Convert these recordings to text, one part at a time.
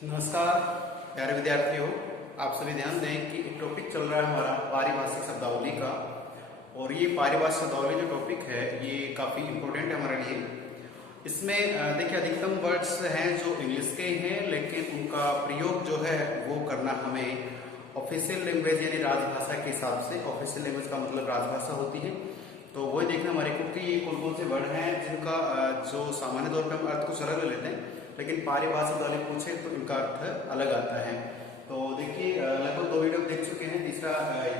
नमस्कार प्यारे विद्यार्थियों, आप सभी ध्यान दें कि एक टॉपिक चल रहा है हमारा पारिभाषिक शब्दावली का। और ये पारिभाषिक शब्दावली जो टॉपिक है ये काफ़ी इम्पोर्टेंट है हमारे लिए। इसमें देखिए अधिकतम वर्ड्स हैं जो इंग्लिश के ही हैं, लेकिन उनका प्रयोग जो है वो करना हमें ऑफिशियल लैंग्वेज यानी राजभाषा के हिसाब से। ऑफिशियल लैंग्वेज का मतलब राजभाषा होती है, तो वही देखना हमारे को कि ये कौन कौन से वर्ड हैं जिनका जो सामान्य तौर पर हम अर्थ कुछ अलग लेते हैं, लेकिन पारिभाषिक वाले पूछे तो इनका अर्थ अलग आता है। तो देखिए लगभग 2 वीडियो देख चुके हैं, तीसरा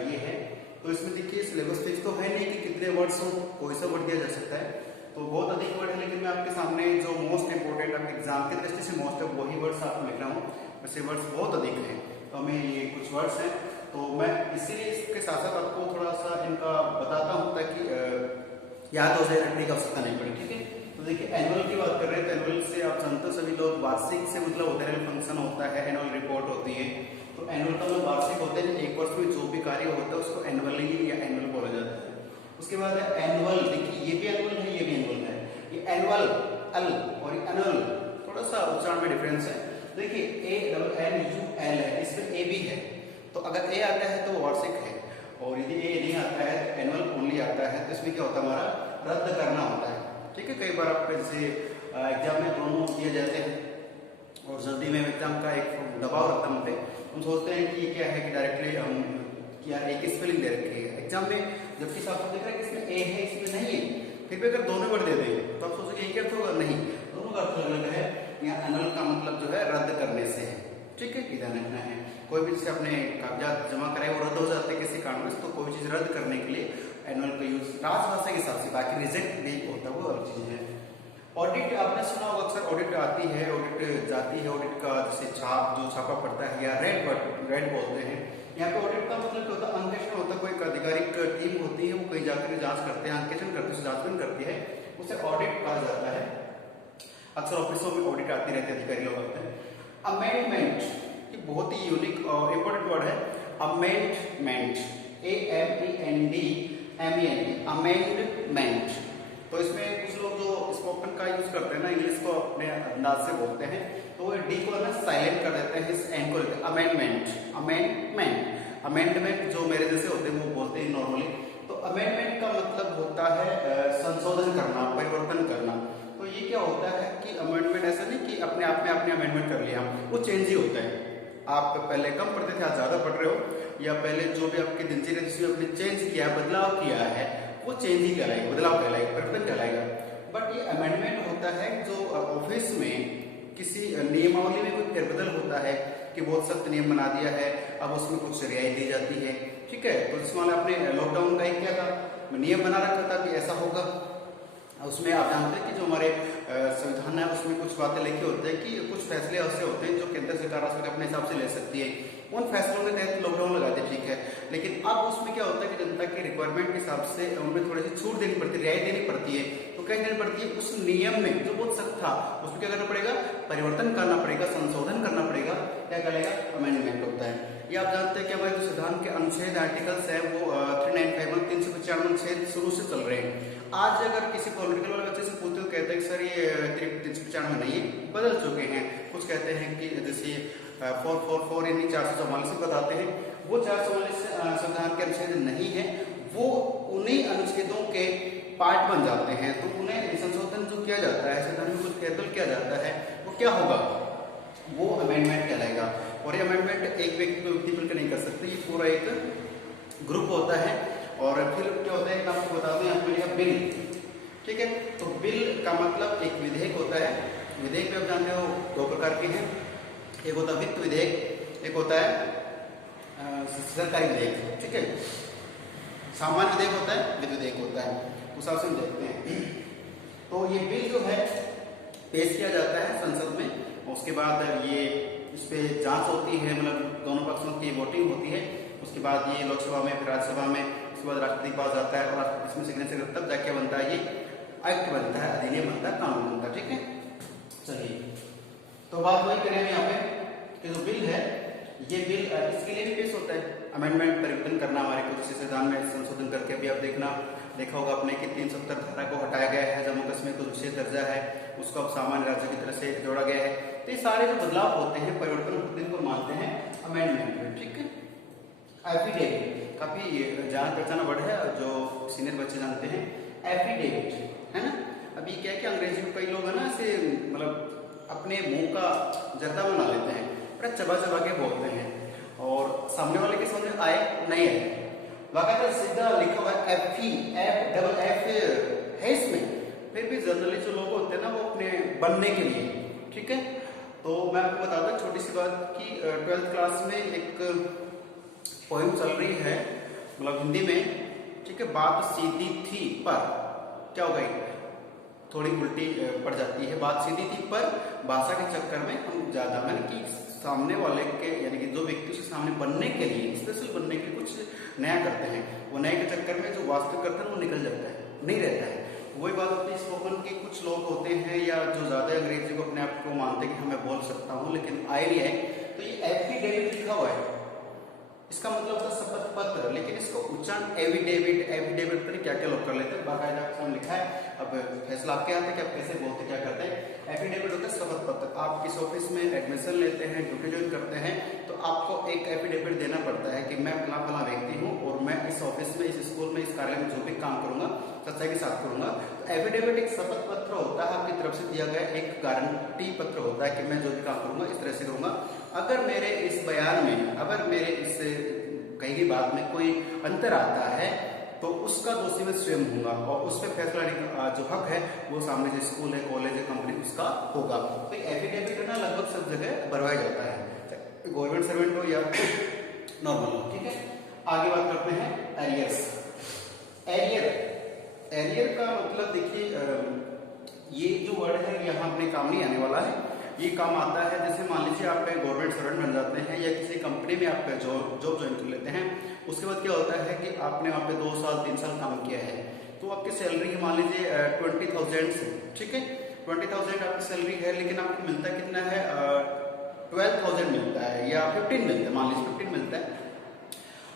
ये है। तो इसमें देखिए सिलेबस फिक्स तो है नहीं कि कितने वर्ड्स हो, कोई सा वर्ड दिया जा सकता है, तो बहुत अधिक वर्ड है। लेकिन मैं आपके सामने जो मोस्ट इंपोर्टेंट आपके एग्जाम की दृष्टि से मोस्ट ऑफ वही वर्ड्स आपको लिख रहा हूँ। वैसे वर्ड्स बहुत अधिक हैं, तो हमें ये कुछ वर्ड्स हैं, तो मैं इसीलिए इसके साथ साथ आपको थोड़ा सा इनका बताता हूँ ताकि याद हो जाए, रटने की आवश्यकता नहीं पड़े। ठीक है, तो देखिए एनुअल की बात कर रहे हैं तो एनुअल से आप जानते हो सभी लोग, वार्षिक से मतलब होता है फंक्शन होता है, एनुअल रिपोर्ट होती है। तो एनुअल का मतलब वार्षिक होता है, एक वर्ष में जो भी कार्य होता है उसको एनुअली या एनुअल बोला जाता है। उसके बाद है एनुअल, देखिए ये भी एनुअल है, ये भी एनुअल है। ये एनुअल अल और एनुअल थोड़ा सा उच्चारण में डिफरेंस है। देखिए ANNUL है, इसमें ए भी है, तो अगर ए आता है तो वो वार्षिक है, और यदि ए नहीं आता है तो एनुअल ओनली आता है, तो इसमें क्या होता है हमारा रद्द करना होता है। ठीक है, कई बार आपको जैसे एग्जाम में दोनों दिए जाते हैं और जल्दी में एग्जाम का एक दबाव रखता हम पे, हम सोचते हैं कि क्या है कि डायरेक्टली हम क्या एक स्पेलिंग दे रखी है एग्जाम में, जबकि साफ देख रहे हैं कि इसमें ए है इसमें नहीं है। फिर भी अगर दोनों वर्ड दे देंगे तो आप सोचेंगे एक अर्थ होगा, नहीं, दोनों का अर्थ अलग है। यहाँ एनुअल का मतलब जो है रद्द करने से है। ठीक है, ध्यान रखना है। कोई भी चीज अपने कागजात जमा कराए वो रद्द हो जाते हैं किसी कारणवश, तो कोई चीज रद्द करने के लिए एनुअल का यूज राजभाषा के हिसाब से, बाकी रिजेक्ट नहीं होता, वो अलग चीज है। ऑडिट आपने सुना होगा, अक्सर ऑडिट आती है, ऑडिट जाती है। ऑडिट का जैसे छाप जो छापा पड़ता है या रेड बोलते हैं। यहाँ पे ऑडिट का मतलब क्या होता है, अंकेक्षण होता है। कोई एक आधिकारिक टीम होती है, वो कहीं जाकर जांच करते हैं, अंकेक्षण करते हैं, जांचबीन करती है, उसे ऑडिट कहा जाता है। अक्सर ऑफिसों में ऑडिट आती रहती है, अधिकारी लोग आते हैं। अमेंडमेंट, ये बहुत ही यूनिक और इंपॉर्टेंट वर्ड है। Amendment, AMEND, amendment. तो इसमें कुछ लोग जो स्पोकन का यूज करते हैं ना, इंग्लिश को अपने अंदाज से बोलते हैं, तो वो डी को ना साइलेंट कर देते हैं, इस एन को लेते हैं। अमेंडमेंट जो मेरे जैसे होते हैं वो बोलते हैं नॉर्मली। तो अमेंडमेंट का मतलब होता है संशोधन करना, परिवर्तन करना। तो ये क्या होता है कि अमेंडमेंट ऐसा नहीं कि अपने आप में आपने अमेंडमेंट कर लिया, वो चेंज ही होता है। आप पहले कम पढ़ते थे, आज ज्यादा पढ़ रहे हो, या पहले जो भी आपकी दिनचर्या जिसमें आपने चेंज किया, बदलाव किया है, वो चेंज ही कहलाएगा, बदलाव कहलाएगा, परिवर्तन कहलाएगा। बट ये अमेंडमेंट होता है जो ऑफिस में किसी नियमावली में कोई फेरबदल होता है कि बहुत सख्त नियम बना दिया है, अब उसमें कुछ रियायत दी जाती है। ठीक है, तो जिसमें आपने लॉकडाउन का एक क्या था, नियम बना रखा था कि ऐसा होगा। उसमें आप जानते हैं कि जो हमारे संविधान है उसमें कुछ बातें लिखी होती है कि कुछ फैसले ऐसे होते हैं जो केंद्र सरकार राष्ट्र अपने हिसाब से ले सकती है, उन फैसलों के तहत लॉकडाउन लगाते, ठीक है। लेकिन अब उसमें क्या होता है कि जनता की रिक्वायरमेंट के हिसाब से उनमें थोड़ी सी छूट देनी पड़ती है, रियायत देनी पड़ती है। तो क्या देनी पड़ती है, उस नियम में जो बहुत सख्त था उसमें क्या करना पड़ेगा, परिवर्तन करना पड़ेगा, संशोधन करना पड़ेगा, क्या करेगा, अमेंडमेंट होता है। ये आप जानते हैं कि हमारे जो संविधान के अनुच्छेद आर्टिकल्स है वो 395 395 अनुच्छेद शुरू से चल रहे हैं। आज अगर किसी पॉलिटिकल वाले बच्चे से पूछते हो, कहते हैं कि सर ये 395 नहीं है, बदल चुके हैं। कुछ कहते हैं कि जैसे 444 यानी 444 बताते हैं, वो 444 संविधान के अनुच्छेद नहीं है, वो उन्हीं अनुच्छेदों के पार्ट बन जाते हैं। तो उन्हें संशोधन जो किया जाता है, संविधान में कुछ फेरबदल किया जाता है, वो क्या होगा, वो अमेंडमेंट कहलाएगा। और ये अमेंडमेंट एक व्यक्ति मिलकर नहीं कर सकते, ये पूरा एक ग्रुप होता है। और फिर क्या होता है, आपको बता दूं, यहाँ पे लिखा बिल। ठीक है, तो बिल का मतलब एक विधेयक होता है। विधेयक में आप जानते हो 2 प्रकार के हैं, एक होता है वित्त विधेयक, एक होता है सरकारी विधेयक। ठीक है, सामान्य विधेयक होता है, वित्त विधेयक होता है, उस हिसाब से हम देखते हैं। तो ये बिल जो है पेश किया जाता है संसद में, उसके बाद ये इस पे जांच होती है, मतलब दोनों पक्षों की वोटिंग होती है। उसके बाद ये लोकसभा में, फिर राज्यसभा में, उसके बाद राष्ट्रपति के पास जाता है, और इसमें सिग्नेचर तब जाके बनता है, ये एक्ट बनता है, अधिनियम बनता है, कानून बनता है। ठीक है, चलिए तो बात वही करें यहाँ पे कि जो बिल है, ये बिल इसके लिए भी पेश होता है, अमेंडमेंट, परिवर्तन करना हमारे को, जैसे संविधान में संशोधन करके अभी आप देखा होगा आपने कि 370 धारा को हटाया गया है, जम्मू कश्मीर को जो विशेष दर्जा है उसको अब सामान्य राज्य की तरह से जोड़ा गया है। तो ये सारे जो बदलाव होते हैं, परिवर्तन होते हैं, इनको मानते हैं अमेंडमेंट। ठीक है, एफिडेविट काफी जान पहचाना वर्ड है जो सीनियर बच्चे जानते हैं, एफिडेविट है ना। अभी क्या है कि अंग्रेजी में कई लोग है ना ऐसे मतलब अपने मुंह का जर्दा बना लेते हैं, पर चबा चबा के बोलते हैं और सामने वाले के समझ आए नहीं आए। बाकायदा सीधा लिखा हुआ है एफ है इसमें, फिर भी जनरली जो लोग होते हैं ना वो अपने बनने के लिए, ठीक है। तो मैं आपको बता दूं छोटी सी बात कि 12th क्लास में एक पोएम चल रही है मतलब हिंदी में, ठीक है। बात सीधी थी पर क्या हो गई, थोड़ी उल्टी पड़ जाती है। बात सीधी थी पर भाषा के चक्कर में हम ज्यादा मैंने कि सामने वाले के यानी कि जो व्यक्ति उसे सामने बनने के लिए, स्पेशल बनने के लिए कुछ नया करते हैं, वो नए के चक्कर में जो वास्तविक करते हैं वो निकल जाता है, नहीं रहता है। वही बात होती है स्पोकन के कुछ लोग होते हैं या जो ज्यादा अंग्रेजी को अपने आप को मानते हैं कि मैं बोल सकता हूँ लेकिन आए नहीं है। तो ये एफिडेविट लिखा हुआ है, इसका मतलब होता है शपथ पत्र, लेकिन इसको उच्चारण एविडेविट एविडेविट पर क्या क्या लोग कर लेते हैं, बाकायदा अक्षर लिखा है। अब फैसला आपके हाथ है कि आप कैसे बोलते क्या करते हैं। एफिडेविट होता है शपथ पत्र। आप किस ऑफिस में एडमिशन लेते हैं, ड्यूटी ज्वाइन करते हैं, तो आपको एक एफिडेविट देना पड़ता है कि मैं फला फला व्यक्ति हूँ और मैं इस ऑफिस में, इस स्कूल में, इस कार्यालय में जो भी काम करूंगा सच्चाई के साथ करूंगा। तो एफिडेविट एक शपथ पत्र होता है, आपकी तरफ से दिया गया एक गारंटी पत्र होता है कि मैं जो भी काम करूंगा इस तरह से करूंगा। अगर मेरे इस बयान में, अगर मेरे इस कही गई बात में कोई अंतर आता है तो उसका दोषी मैं स्वयं हूंगा और उस पर फैसला जो हक है वो सामने जो स्कूल है, कॉलेज है, कंपनी उसका होगा। तो एफिडेविट ना लगभग सब जगह भरवाया जाता है, गवर्नमेंट सर्वेंट हो या नॉर्मल हो, ठीक है। आगे बात करते हैं एरियर्स। एरियर का मतलब देखिए, ये जो वर्ड है यहाँ अपने काम नहीं आने वाला है। ये काम आता है जैसे मान लीजिए आप गवर्नमेंट सर्वेंट बन जाते हैं या किसी कंपनी में आप जॉब ज्वाइन कर लेते हैं। उसके बाद क्या होता है कि आपने वहाँ पे 2 साल 3 साल काम किया है, तो आपकी सैलरी मान लीजिए 20,000 से, ठीक है। 20,000 आपकी सैलरी है, लेकिन आपको मिलता कितना है, 12,000 मिलता है या 15 मिलता है, मान लीजिए 15 मिलता है।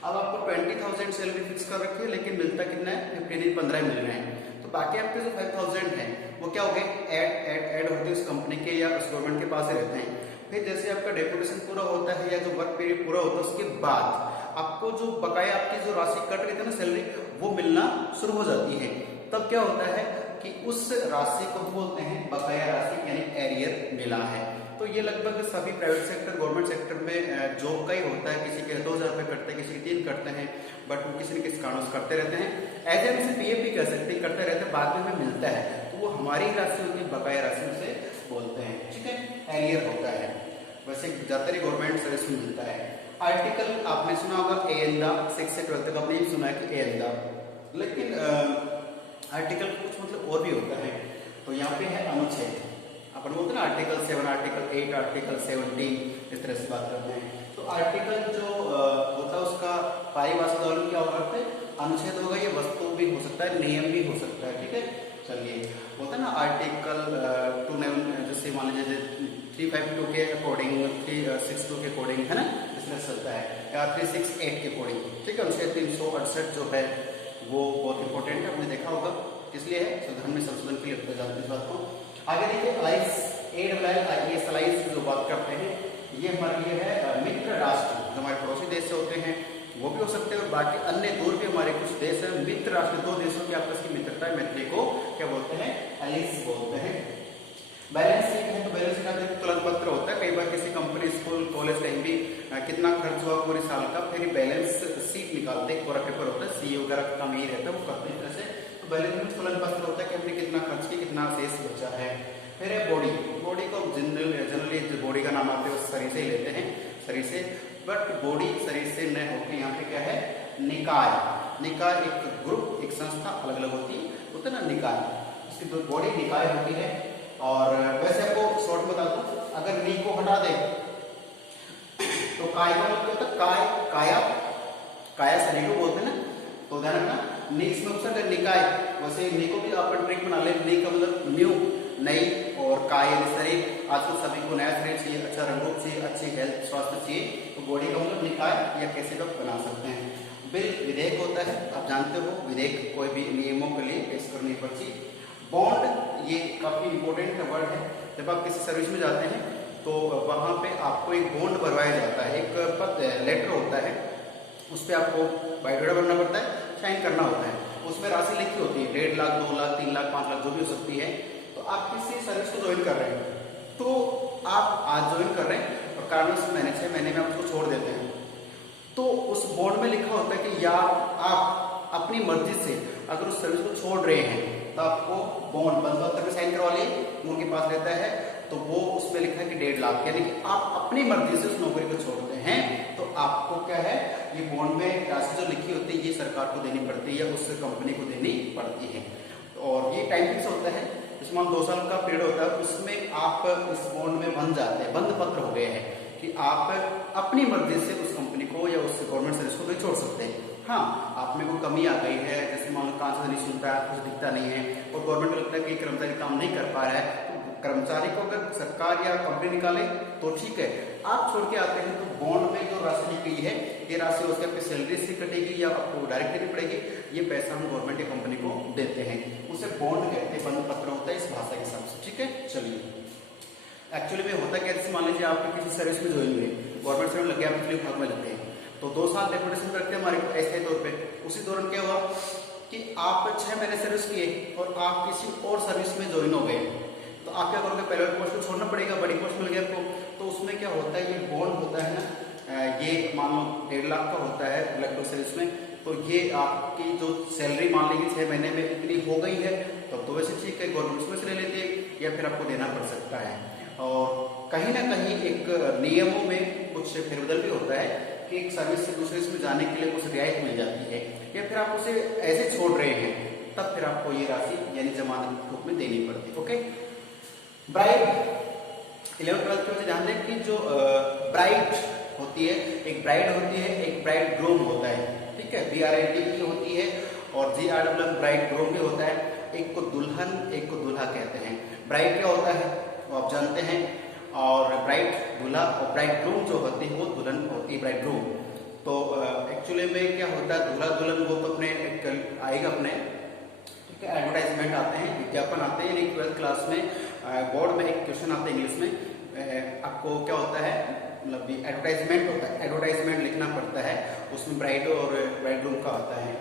अब आपको 20,000 सैलरी फिक्स कर रखी है, लेकिन मिलता कितना है, 15 मिल रहे हैं। तो बाकी आपके जो 5,000 है वो क्या हो गए, ऐड होते हैं उस कंपनी के या उस गवर्नमेंट के पास रहते हैं। फिर जैसे आपका डेपुटेशन पूरा होता है या जो वर्क पीरियड पूरा होता है उसके बाद आपको जो बकाया आपकी जो राशि कट रही थी ना सैलरी, वो मिलना शुरू हो जाती है। तब क्या होता है कि उस राशि को बोलते हैं बकाया राशि, यानी एरियर मिला है। तो ये लगभग सभी प्राइवेट सेक्टर, गवर्नमेंट सेक्टर में जॉब का ही होता है। किसी के 2,000 रुपये कटते हैं, किसी के 3 कटते हैं, बट वो किसी न किसी कारण से करते रहते हैं। ऐसे हम इसे पीएफ भी कह सकते हैं, करते रहते हैं, बाद में हमें मिलता है तो वो हमारी राशि होती है, बकाया राशि उसे बोलते हैं, ठीक है। एरियर होता है, वैसे ज्यादातर गवर्नमेंट सर्विस में मिलता है। आर्टिकल आपने सुना होगा, एंदा 6 से 12 तक आपने सुना है कि एंदा, लेकिन आर्टिकल कुछ मतलब और भी होता है। तो यहाँ पे है अनुच्छेद, अपन बोलते हैं ना आर्टिकल 7, आर्टिकल 8, आर्टिकल 17, इस तरह से बात करते हैं। तो आर्टिकल जो होता है उसका पारिभाषिक आंदोलन क्या होगा, अनुच्छेद होगा, ये वस्तु भी हो सकता है, नियम भी हो सकता है, ठीक है। चलिए, होता है ना आर्टिकल 2 जैसे मान लीजिए 352 के अकॉर्डिंग, 362 के अकॉर्डिंग, है ना, इस तरह चलता है, या 368 के अकॉर्डिंग, ठीक है। अनुच्छेद 368 जो है वो बहुत इंपॉर्टेंट है, आपने देखा होगा, इसलिए है संविधान में संशोधन के लिए जानते हैं इस बात को। आगे देखिए अलाइंस, AAIS अलाइंस जो बात करते हैं, ये हमारे लिए है मित्र राष्ट्र, जो हमारे पड़ोसी देश से होते हैं वो भी हो सकते हैं, और बाकी अन्य दूर भी हमारे कुछ देश है। मित्र राष्ट्र, 2 देशों की आपस की मित्रता, मैत्री को क्या बोलते हैं, अलाइंस बोलते हैं। बैलेंस शीट है, तो बैलेंस शीट का तुलन पत्र होता है। कई बार किसी कंपनी, स्कूल, कॉलेज कहीं भी कितना खर्च हुआ पूरे साल का, फिर बैलेंस शीट निकालते हैं, पूरा पेपर होता है, सीए वगैरह का काम यही रहता है, वो करते हैं तरह से। तो बैलेंस शीट तुलन पत्र होता है कि हमने कितना खर्च किया, कितना शेष बचा है। फिर है बॉडी, बॉडी को जनरली जो बॉडी का नाम आते हैं वो शरीर से ही लेते हैं, शरीर से, बट बॉडी शरीर से न होकर यहाँ पे क्या है, निकाय। निकाय एक ग्रुप, एक संस्था अलग अलग होती है, होता है ना निकाय, उसकी तो बॉडी निकाय होती है। और वैसे आपको शॉर्ट बता दूं, अगर नी को हटा दे तो काय का मतलब होता है काय, काया, काया शरीर को बोलते हैं ना, तो ध्यान रखना, नी इसमें उपसर्ग है निकाय, वैसे नी को भी अपन ट्रिक बना ले, नी का मतलब न्यू, नई, और काय शरीर। आजकल सभी को नया शरीर चाहिए, अच्छा रंग रूप चाहिए, अच्छी हेल्थ, स्वास्थ्य चाहिए, तो बॉडी का मतलब निकाय या कैसे लोग बना सकते हैं। बिल विधेयक होता है, आप जानते हो विधेयक कोई भी नियमों के लिए पेश करनी पड़ती। बॉन्ड ये काफी इंपॉर्टेंट वर्ड है। जब आप किसी सर्विस में जाते हैं तो वहां पे आपको एक बॉन्ड भरवाया जाता है, एक पत्र लेटर होता है, उस पर आपको बायोडाटा भरना पड़ता है, साइन करना होता है। उसमें राशि लिखी होती है 1.5 लाख, 2 लाख, 3 लाख, 5 लाख जो भी हो सकती है। तो आप किसी सर्विस को ज्वाइन कर रहे हैं, तो आप आज ज्वाइन कर रहे हैं और कारण से महीने 6 महीने में आप उसको छोड़ देते हैं, तो उस बॉन्ड में लिखा होता है कि या आप अपनी मर्जी से अगर उस सर्विस को छोड़ रहे हैं तो आपको बॉन्ड बंधपत्र में साइन करवा लिए, उनके पास रहता है, तो वो उसमें लिखा है कि 1.5 लाख, यानी कि आप अपनी मर्जी से उस नौकरी को छोड़ते हैं तो आपको क्या है, ये बॉन्ड में राशि जो लिखी होती है ये सरकार को देनी पड़ती है या उस कंपनी को देनी पड़ती है। और ये टाइम फिक्स होता है, जिसमें 2 साल का पीरियड होता है, उसमें आप इस बॉन्ड में बंध जाते हैं, बंध पत्र हो गए हैं कि आप अपनी मर्जी से उस कंपनी को या उस गवर्नमेंट सर्विस को नहीं छोड़ सकते। हाँ, आप में कोई कमी आ गई है, जैसे मान लो कान से नहीं सुनता है, कुछ दिखता नहीं है और गवर्नमेंट को लगता है कि कर्मचारी काम नहीं कर पा रहा है, तो कर्मचारी को अगर सरकार या कंपनी निकाले तो ठीक है, आप छोड़ के आते हैं तो बॉन्ड में जो राशि ली गई है ये राशि उसके आपकी सैलरी से कटेगी या आपको डायरेक्ट देनी पड़ेगी, ये पैसा हम गवर्नमेंट या कंपनी को देते हैं, उसे बॉन्ड कहते हैं, बंध पत्र होता है इस भाषा के हिसाब से। ठीक है, चलिए एक्चुअली में होता क्या, जैसे मान लीजिए आप किसी सर्विस में ज्वाइन हुए, गवर्नमेंट सर्विस लग गया, बिजली विभाग में लग गए, तो 2 साल डेपुटेशन रखते हैं हमारे अस्थायी तौर पे। उसी दौरान क्या हुआ कि आप 6 महीने सर्विस किए और आप किसी और सर्विस में ज्वाइन हो गए, तो आप क्या करोगे, पहले पोस्ट को छोड़ना पड़ेगा, बड़ी पोस्ट मिल गया आपको, तो उसमें क्या होता है, ये बॉन्ड होता है ना, ये मान लो 1.5 लाख का होता है लगभग सर्विस में, तो ये आपकी जो सैलरी मान लीजिए 6 महीने में इतनी हो गई है, तो वैसे ठीक है, गवर्नमेंट उसमें से ले लेती है या फिर आपको देना पड़ सकता है। और कहीं ना कहीं एक नियमों में कुछ फेरबदल भी होता है कि एक सर्विस से दूसरे में जाने के लिए कुछ रियायत मिल जाती है, या फिर आप उसे ऐसे छोड़ रहे हैं तब फिर आपको ये राशि यानी जमानत के रूप में देनी पड़ती है। ओके, ब्राइड 11th 12th में ध्यान दें कि जो ब्राइड होती है, एक ब्राइड होती है, एक ब्राइड ग्रूम होता है। ठीक है, BRID होती है और GRW ब्राइड ग्रूम भी होता है। एक को दुल्हन, एक को दूल्हा कहते हैं। ब्राइड क्या होता है वो आप जानते हैं, और ब्राइड दूल्हा, और ब्राइड ग्रूम जो होती है वो दुल्हन होती है, ब्राइड ग्रूम। तो एक्चुअली में क्या होता है, दूल्हा दुल्हन वो तो अपने आएगा अपने, ठीक है, एडवर्टाइजमेंट आते हैं, विज्ञापन आते हैं। 12th क्लास में बोर्ड में एक क्वेश्चन आता है इंग्लिश में, आपको क्या होता है, मतलब एडवर्टाइजमेंट होता है, एडवर्टाइजमेंट लिखना पड़ता है, उसमें ब्राइड और ब्राइड ग्रूम का आता है।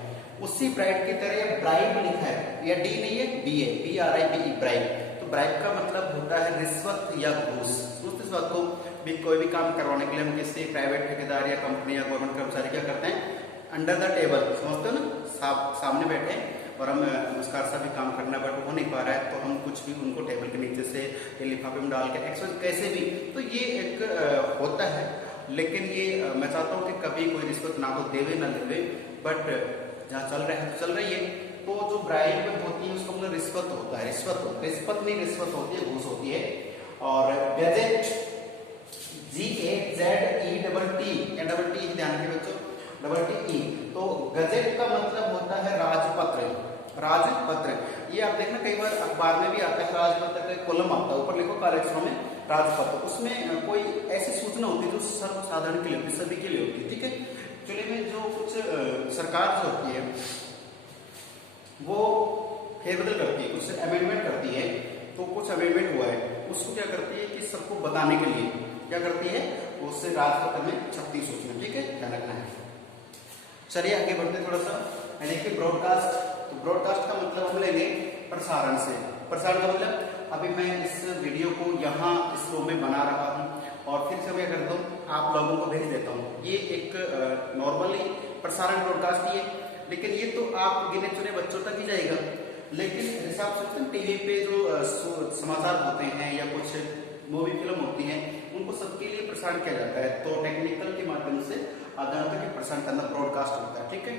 उसी ब्राइड की तरह ये ब्राइड लिखा है, या डी नहीं है, बी है, BRIBE ब्राइड। तो ब्राइड का मतलब होता है रिश्वत या घूस। समझते इस बात को भी, कोई भी काम करवाने के लिए हम किसी प्राइवेट ठेकेदार या कंपनी या गवर्नमेंट कर्मचारी क्या करते हैं, अंडर द टेबल, समझते हो ना, सामने बैठे और हम नमस्कार सा भी काम करना बट हो नहीं पा रहा है, तो हम कुछ भी उनको टेबल के नीचे से लिफाफे में डाल के एक्सपेंस कैसे भी, तो ये एक होता है। लेकिन ये मैं चाहता हूँ कि कभी कोई रिश्वत ना तो देवे ना देवे, बट जहाँ चल रहा है तो चल रही है। तो जो ब्राइड होती है उसका मतलब रिश्वत होता है, रिश्वत नहीं, रिश्वत होती है, घूस होती है। और गैजेट GAZET ध्यान रखिए बच्चों, TE, तो गजेट का मतलब होता है राजपत्र। राजपत्र ये आप देखना कई बार अखबार में भी आता है, राजपत्र का कॉलम आता है, ऊपर लिखो काले अक्षरों में राजपत्र, उसमें कोई ऐसी सूचना होती है जो सर्वसाधारण के लिए होती है, सभी के लिए होती है। ठीक है, एक्चुअली में जो कुछ सरकार जो होती है वो फेरबदल करती है, कुछ अमेंडमेंट करती है, तो कुछ अमेंडमेंट हुआ है उसको क्या करती है कि सबको बताने के लिए क्या करती है, उससे राजपत्र में छपती सूचना। ठीक है, ध्यान रखना है। चलिए आगे बढ़ते थोड़ा सा, देखिए ब्रॉडकास्ट। तो ब्रॉडकास्ट का मतलब हम लेंगे प्रसारण से। प्रसारण का मतलब अभी मैं इस वीडियो को यहाँ इस रो में बना रहा हूँ और फिर से मैं कर दूँ आप लोगों को भेज देता हूँ, ये एक नॉर्मली प्रसारण ब्रॉडकास्ट ही है, लेकिन ये तो आप गिने चुने बच्चों तक ही जाएगा। लेकिन हिसाब से टीवी पे जो समाचार होते हैं या कुछ मूवी फिल्म होती हैं उनको सबके लिए प्रसारण किया जाता है, तो टेक्निकल के माध्यम से आदान के प्रसारण करना ब्रॉडकास्ट होता है। ठीक है,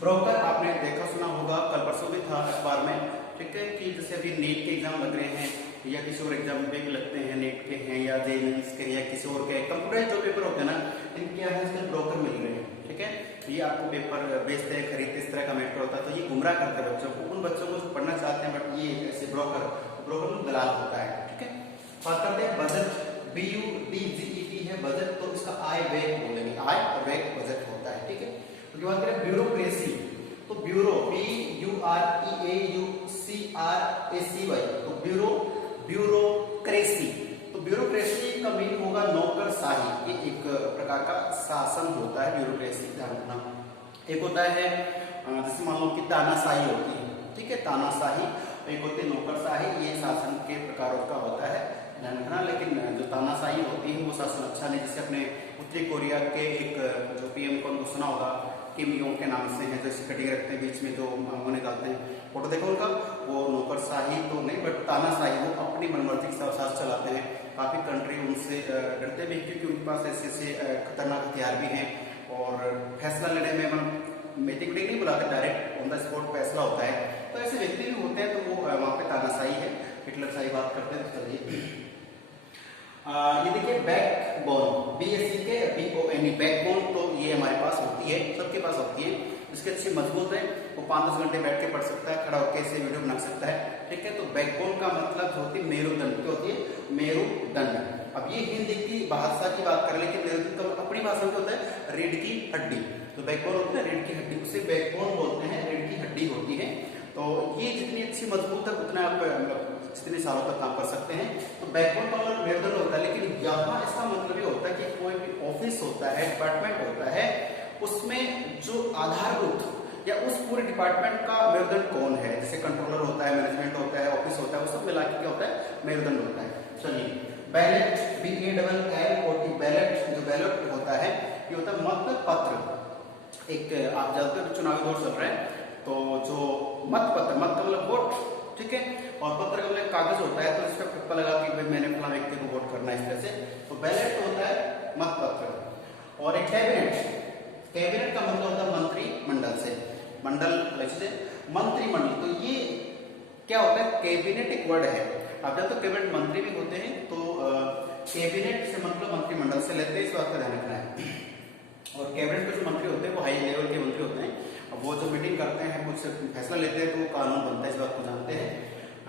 ब्रोकर आपने देखा सुना होगा, कल परसों भी था अखबार में। ठीक है, कि जैसे अभी नीट के एग्जाम लग रहे हैं या किसी और एग्जाम भी लगते हैं, नेट के हैं या JEE के या किसी और के कंप्यूटर जो पेपर होते हैं ना, इनके यहाँ आजकल ब्रोकर मिल रहे हैं। ठीक है, ये आपको पेपर बेचते हैं, खरीदते, इस तरह का मैटर होता है, तो ये गुमराह करते हैं बच्चों को, उन बच्चों को जो पढ़ना चाहते हैं, बट ये ऐसे ब्रोकर में दलाल होता है। ठीक है, बात करते हैं बजट, BUDGET है बजट, तो इसका आय व्यय बोलेंगे, आय और व्यय बजट होता है। ठीक है, तो बात करें ब्यूरोक्रेसी, तो ब्यूरो BUREAUCRACY ब्यूरोक्रेसी। तो ब्यूरोक्रेसी का मीन होगा नौकरशाही, ये एक प्रकार का शासन होता है ब्यूरोक्रेसी, ध्यान रखना। एक होता है जैसे मान लो कि तानाशाही होती है, ठीक है, तानाशाही, एक होती है नौकरशाही, ये शासन के प्रकारों का होता है, ध्यान रखना। लेकिन जो तानाशाही होती है वो शासन अच्छा नहीं, जैसे अपने उत्तरी कोरिया के एक जो पीएम को सुना होगा, किम योंग के नाम से है, जैसे कटिंग रखते हैं बीच में जो आंगों निकालते हैं, फोटो देखो उनका, वो नौकरशाही तो नहीं बट तानाशाही, वो अपनी मनमर्जी के साथ चलाते हैं। काफी कंट्री उनसे डरते भी क्योंकि उनके पास ऐसे ऐसे खतरनाक हथियार भी हैं और फैसला लेने में मीटिंग नहीं बुलाते, डायरेक्ट ऑन द स्पॉट फैसला होता है। तो ऐसे व्यक्ति भी होते हैं, तो वो वहाँ पे तानाशाही है, हिटलर शाही बात करते हैं। तो चलिए ये देखिए बैकबोन, BAC के BONE, बैकबोन, तो ये हमारे पास होती है, सबके पास होती है, जिसके अच्छी मजबूत है, वो 5-10 घंटे बैठ के पढ़ सकता है, खड़ा होकर इसे वीडियो बना सकता है, ठीक है। तो बैकबोन का मतलब होती है मेरुदंड, क्या होती है, मेरुदंड। अब ये हिंदी की भाषा की बात करें, लेकिन मेरुदंड तो अपनी भाषा में होता है रीढ़ की हड्डी। तो बैकबोन होती है रीढ़ की हड्डी, उसे बैकबोन बोलते हैं, रीढ़ की हड्डी होती है। तो ये जितनी अच्छी मजबूत है उतना आप जितने सालों तक काम कर सकते हैं। तो बैकबोन का मतलब मेरुदंड होता है, लेकिन यहाँ इसका मतलब ये होता है कि कोई भी ऑफिस होता है, डिपार्टमेंट होता है, उसमें जो आधारभूत या उस पूरे डिपार्टमेंट का मेरुदंड कौन है, जैसे कंट्रोलर होता है, मैनेजमेंट होता है, ऑफिस होता है, वो सब मिला के क्या होता है, मेरुदंड होता है। चलिए बैलेट, BALLOT, बैलेट, जो बैलेट होता है ये होता है मत पत्र। एक आप जानते हो चुनावी दौर चल रहा है, तो जो मत पत्र, मत का मतलब वोट, ठीक है, और पत्र का मतलब कागज होता है, तो इस पर टिप्पा लगा कि भाई मैंने फलां व्यक्ति को वोट करना है, इस तरह से। तो बैलेट होता है मत पत्र। और एक कैबिनेट, कैबिनेट का मतलब होता है मंत्रिमंडल से, मंडल से मंत्रिमंडल। तो ये क्या होता है, कैबिनेट एक वर्ड है, आप जानते हो कैबिनेट मंत्री भी होते हैं, तो कैबिनेट से मतलब मंत्रिमंडल से लेते हैं, इस बात का ध्यान रखना है। और कैबिनेट के जो मंत्री होते हैं वो हाई लेवल के मंत्री होते हैं, अब वो जो मीटिंग करते हैं, कुछ फैसला लेते हैं, तो वो कानून बनता है, इस बात को जानते हैं।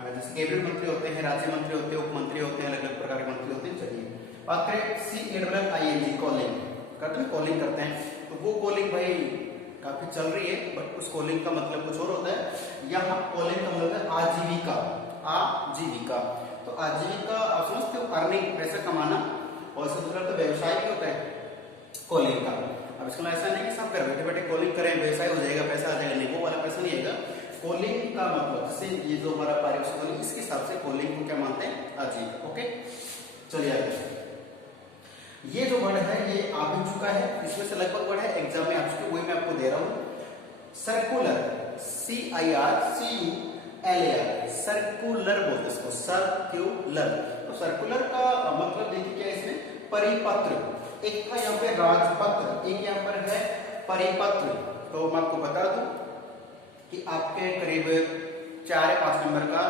जैसे कैबिनेट मंत्री होते हैं, राज्य मंत्री होते हैं, उप मंत्री होते हैं, अलग अलग प्रकार के मंत्री होते हैं। चलिए बात करें CALLING, कॉलिंग करते हैं, कॉलिंग करते हैं, तो वो कॉलिंग भाई काफी चल रही है, बट उस कॉलिंग का मतलब कुछ और होता है। यहाँ कॉलिंग का मतलब है आजीविका, आजीविका। तो आजीविका आप समझते हो, अर्निंग, पैसा कमाना, और इसका दूसरा तो व्यवसाय भी होता है कॉलिंग का। अब इसका ऐसा नहीं कि सब कर बैठे बैठे कॉलिंग करें व्यवसाय हो जाएगा, पैसा आ जाएगा, नहीं, वो वाला पैसा नहीं आएगा। कॉलिंग का मतलब जैसे ये जो हमारा पारिभाषिक कॉलिंग, इसके हिसाब से कॉलिंग को क्या मानते हैं, आजीविका। ओके चलिए आगे, ये जो वर्ड है ये आ भी चुका है, इसमें से लगभग वर्ड है एग्जाम में आ चुके, वही मैं आपको दे रहा हूँ। सर्कुलर, CIRCULAR, सर्कुलर बोलते इसको, सर्कुलर। तो सर्कुलर का मतलब देखिए क्या है इसमें, परिपत्र। एक था यहाँ पे राजपत्र, एक यहाँ पर है परिपत्र। तो मैं आपको बता दूं कि आपके करीब 4 या 5 नंबर का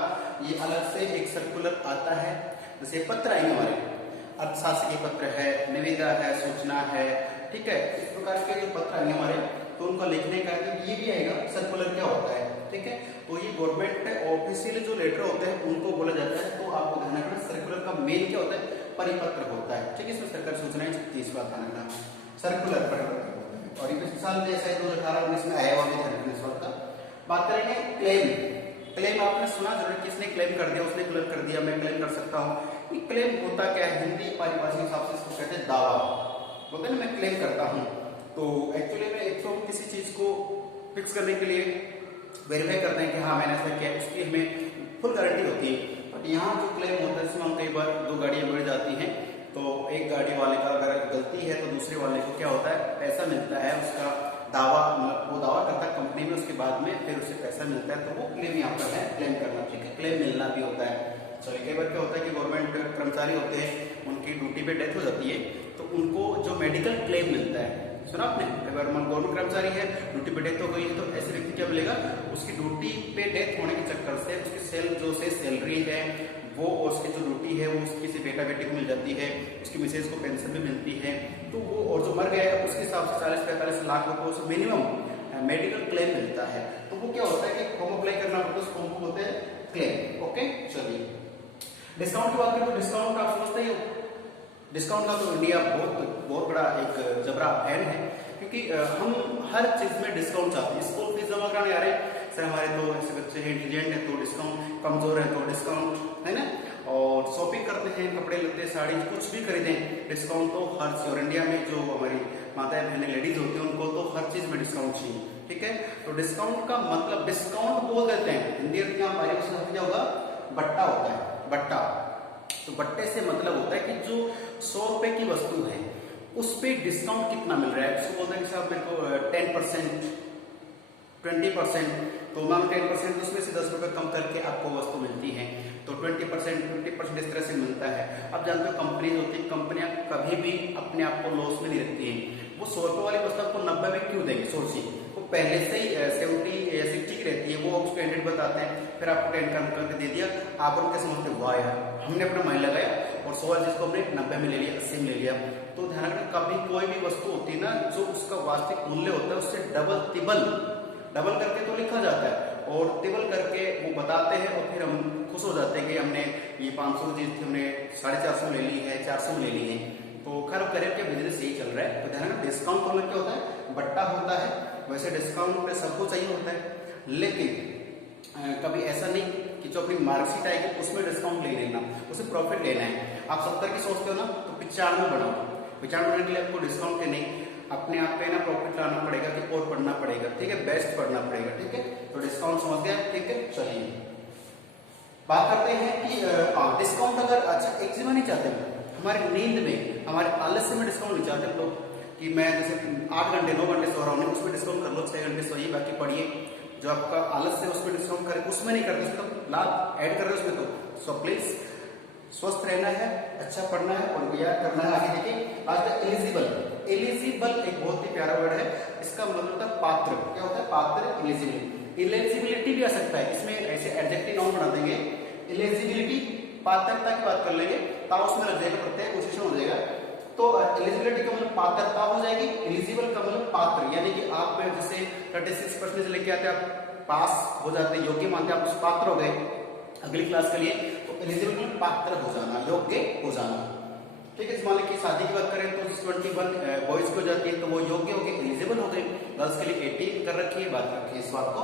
ये अलग से एक सर्कुलर आता है, जैसे पत्र आएंगे हमारे, अर्थशास्त्र के पत्र है, निविदा है, सूचना है, ठीक है, इस प्रकार के जो पत्र आएंगे हमारे, तो उनका लिखने का ये भी आएगा सर्कुलर क्या होता है, ठीक है। तो ये गवर्नमेंट ऑफिशियल जो लेटर होते हैं उनको बोला जाता है। तो आपको ध्यान रखना सर्कुलर का मेन क्या होता है, परिपत्र होता है, ठीक है, इसमें सरकारी सूचनाएं छपती है, इस बात ध्यान रखना, सर्कुलर परिपत्र होता है। और ये पिछले साल जैसा 2018-19 में आया हुआ भी ध्यान रखना इस बात का। बात करेंगे क्लेम, क्लेम आपने सुना जरूर, किसने क्लेम कर दिया, उसने क्लेम कर दिया, मैं क्लेम कर सकता हूँ। ये क्लेम होता क्या है, हिंदी पारिभाषिक हिसाब से इसको कहते हैं दावा, बोलते हैं ना मैं क्लेम करता हूँ। तो एक्चुअली में एक तो किसी चीज को फिक्स करने के लिए वेरीफाई करते हैं कि हाँ मैंने ऐसा किया, उसकी हमें फुल गारंटी होती है। बट यहाँ जो क्लेम होता है इसमें हम कई बार 2 गाड़ियां मिल जाती हैं, तो एक गाड़ी वाले का अगर गलती है तो दूसरे वाले को क्या होता है, पैसा मिलता है, उसका दावा, वो दावा करता है कंपनी में, उसके बाद में फिर उसे पैसा मिलता है, तो वो क्लेम यहाँ पर है, क्लेम करना, ठीक है, क्लेम मिलना भी होता है। चलिए कई बार क्या होता है कि गवर्नमेंट कर्मचारी होते हैं, उनकी ड्यूटी पे डेथ हो जाती है, तो उनको जो मेडिकल क्लेम मिलता है, सुना आपने, अगर गवर्नमेंट कर्मचारी है, ड्यूटी पे डेथ हो गई है, तो ऐसे व्यक्ति क्या मिलेगा, उसकी ड्यूटी पे डेथ होने के चक्कर से उसकी जो सैलरी है वो, और उसकी जो ड्यूटी है वो उसकी किसी बेटा बेटी को मिल जाती है, उसकी मिसेज को पेंशन भी मिलती है, तो वो, और जो मर गया है उसके हिसाब से 40-45 लाख रुपए उसे मिनिमम मेडिकल क्लेम मिलता है। तो वो क्या होता है कि फॉर्म अप्लाई करना पड़ता है, उस फॉर्म को बोलते हैं क्लेम। ओके चलिए डिस्काउंट की बात करें तो डिस्काउंट आप समझते ही हो, डिस्काउंट का तो इंडिया बहुत बड़ा एक जबरा फैन है, क्योंकि हम हर चीज में डिस्काउंट चाहते हैं। स्कूल फीस जमा कराने आ रहे हैं, सर हमारे तो ऐसे बच्चे हैं इंटेलिजेंट है तो डिस्काउंट, कमजोर है तो डिस्काउंट, है ना, करते हैं, कपड़े लत्ते साड़ी कुछ भी खरीदें डिस्काउंट तो हर चीज, और इंडिया में जो हमारी माताएं बहनें लेडीज होती हैं उनको तो हर चीज में डिस्काउंट चाहिए, ठीक है। तो डिस्काउंट का मतलब डिस्काउंट बोल देते हैं, हिंदी में यहाँ क्या होगा, बट्टा होता है, बट्टा। तो बट्टे से मतलब होता है कि जो 100 रुपए की वस्तु है उस पे डिस्काउंट कितना मिल रहा है। उसको बोलते हैं कि साहब मेरे को 10%, 20%, तो मान 10% उसमें से 10 रुपए कम करके आपको वस्तु मिलती है, तो 20%, 50% इस तरह से मिलता है। अब जानते हो कंपनी होती है, कंपनियां कभी भी अपने आप को लॉस में नहीं रखती हैं। वो 100 रुपए वाली वस्तु आपको 90 में क्यों देंगे, सोचिए। वो पहले से ही 70 या 60 की रहती है, वो उसको 100 बताते हैं, फिर आपको 10 कम करके दे दिया। आप उनके समझते वाह यार हमने अपना माइंड लगाया और 100 जिसको हमने 90 में ले लिया, 80 में ले लिया। तो ध्यान रखना कभी कोई भी वस्तु होती है ना, जो उसका वास्तविक मूल्य होता है उससे डबल करके तो लिखा जाता है और तिबल करके वो बताते हैं, और फिर हम खुश हो जाते हैं कि हमने ये 500 चीज थी हमने 450 में ले ली है, 400 में ले ली है। तो खैर करें कि बिजनेस यही चल रहा है। तो ध्यान रखना डिस्काउंट का मतलब क्या होता है, बट्टा होता है। वैसे डिस्काउंट पे सबको चाहिए होता है, लेकिन कभी ऐसा नहीं कि जो अपनी मार्कशीट आएगी उसमें डिस्काउंट ले लेना, उसमें प्रॉफिट लेना है। आप 70 की सोचते हो ना, तो 95 बढ़ाओ। 95 बढ़ाने के लिए आपको डिस्काउंट के नहीं, अपने आप पे ना प्रॉफिट लाना पड़ेगा कि और पढ़ना पड़ेगा, ठीक है, बेस्ट पढ़ना पड़ेगा, ठीक है। तो डिस्काउंट समझ गया, ठीक है। चलिए बात करते हैं कि डिस्काउंट अगर अच्छा एक चीज नहीं चाहते, हमारी नींद में, हमारे आलस्य में डिस्काउंट नहीं चाहते लोग कि मैं जैसे 8 घंटे 9 घंटे सो रहा हूँ, उसमें डिस्काउंट कर लो, 6 घंटे सोइए बाकी पढ़िए। जो आपका आलस्य है उसमें डिस्काउंट करें, उसमें नहीं करते, उसमें तो लाभ ऐड कर रहे हो उसमें। तो सो प्लीज स्वस्थ रहना है, अच्छा पढ़ना है और याद करना है। आगे देखिए लास्ट एलिजिबल। एलिजिबल एक बहुत ही प्यारा वर्ड है, इसका मतलब होता है पात्र। क्या होता है, पात्र, एलिजिबिलिटी। एलिजिबिलिटी भी आ सकता है, इसमें ऐसे एडजेक्टिव नाउन बना देंगे। एलिजिबिलिटी पात्रता की बात कर लेंगे, ता उसमें लग जाएगा, प्रत्यय पोजीशन हो जाएगा। तो एलिजिबिलिटी का मतलब पात्रता हो जाएगी, एलिजिबल का मतलब पात्र, यानी कि आप जैसे 36% से लेके आते आप पास हो जाते, योग्य मानते आप उस पात्र हो गए अगली क्लास के लिए। तो एलिजिबल मतलब पात्र हो जाना, योग्य हो जाना, ठीक है। मान लीजिए कि शादी की बात करें तो 21 बॉयज की हो जाती है, तो वो योग्य हो गए, एलिजिबल हो गए। गर्ल्स के लिए 18 कर रखी है, बात रखी है इस बात को।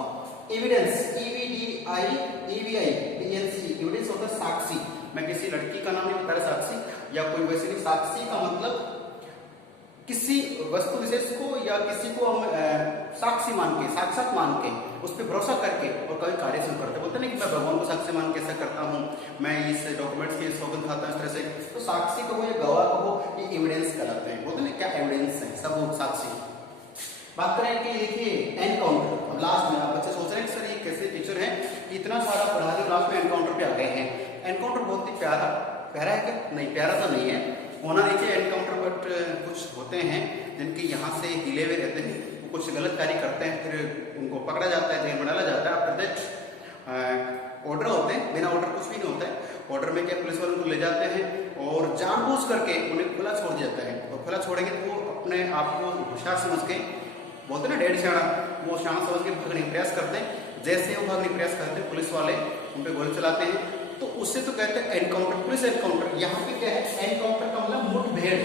एविडेंस, EVDENC, एविडेंस होता है साक्षी। मैं किसी लड़की का नाम नहीं बता रहा, साक्षी या कोई वैसे नहीं। साक्षी का मतलब किसी वस्तु विशेष को या किसी को हम साक्षी मान के, साक्षात मान के, उस पर भरोसा करके और कभी कार्य शुरू करते, बोलते नहीं कि मैं भगवान को साक्षी मान के ऐसा करता हूँ, मैं इस डॉक्यूमेंट्स की सौगंध खाता हूँ इस तरह से। तो साक्षी कहो या गवाह कहो, ये एविडेंस कहलाते हैं, बोलते ना क्या एविडेंस है, सबूत, साक्षी। बात करें कि देखिए एनकाउंटर। अब लास्ट में आप बच्चे सोच रहे हैं सर ये कैसे टीचर है, इतना सारा पढ़ा दिया, लास्ट में एनकाउंटर पे आ गए हैं। एनकाउंटर बहुत ही प्यारा है क्या, नहीं प्यारा तो नहीं है, होना नहीं चाहिए एनकाउंटर, बट कुछ होते हैं जिनके यहाँ से हिले हुए रहते हैं, वो कुछ गलत कार्य करते हैं, फिर उनको पकड़ा जाता है, जेल में डाला जाता है। आफ्टर दैट ऑर्डर होते हैं, बिना ऑर्डर कुछ भी नहीं होता है। ऑर्डर में क्या, पुलिस वालों को ले जाते हैं और जानबूझ करके उन्हें खुला छोड़ दिया जाता है। और खुला छोड़ेंगे तो वो अपने आप को होशियार समझ के, बोलते ना डेढ़ शाणा, वो शाणा समझ के भागने का प्रयास करते हैं। जैसे वो भागने का प्रयास करते हैं, पुलिस वाले उन पर गोली चलाते हैं, तो उससे तो कहते हैं एनकाउंटर, पुलिस एनकाउंटर। यहाँ पे क्या है, एनकाउंटर का मतलब मुठभेड़।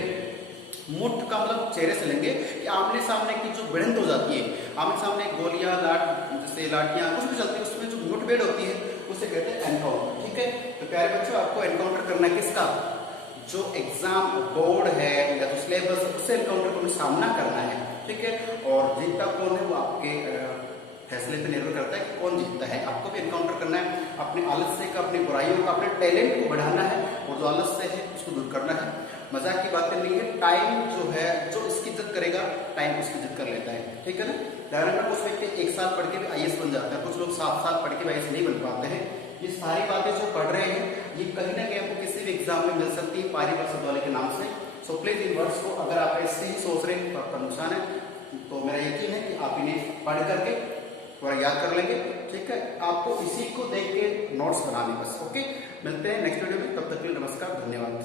मुठ का मतलब चेहरे से लेंगे कि आमने सामने की जो भिड़ंत हो जाती है, आमने सामने गोलियां, जैसे लाठियां कुछ भी चलती है, उसमें जो मुठभेड़ होती है उसे कहते हैं एनकाउंटर, ठीक है। तो प्यारे बच्चों आपको एनकाउंटर करना है किसका, जो एग्जाम बोर्ड है या जो सिलेबस, उससे एनकाउंटर को सामना करना है, ठीक है। और जीतता कौन है वो आपके फैसले पे निर्भर करता है कि कौन जीतता है। आपको भी एनकाउंटर करना है, अपने आलस्य का, अपनी बुराइयों का, अपने टैलेंट को बढ़ाना है, और जो आलस्य है उसको दूर करना है। मजाक की बातें नहीं है, टाइम जो है, जो इसकी इज्जत करेगा टाइम उसकी इज्जत कर लेता है, ठीक है ना। ध्यान कुछ व्यक्ति 1 साल पढ़ के भी IAS बन जाता है, कुछ लोग 7 साल पढ़ के भी IAS नहीं बन पाते हैं। ये सारी बातें जो पढ़ रहे हैं ये कहीं ना कहीं आपको किसी भी एग्जाम में मिल सकती है, पारिभाषिक शब्दावली के नाम से। सो प्लीज इन वर्ड्स को अगर आप ऐसे ही सोच रहे हैं तो आपका नुकसान है, तो मेरा यकीन है कि आप इन्हें पढ़ करके थोड़ा याद कर लेंगे, ठीक है। आपको इसी को देख के नोट्स बनाने बस, ओके। मिलते हैं नेक्स्ट वीडियो में, तब तक के लिए नमस्कार, धन्यवाद।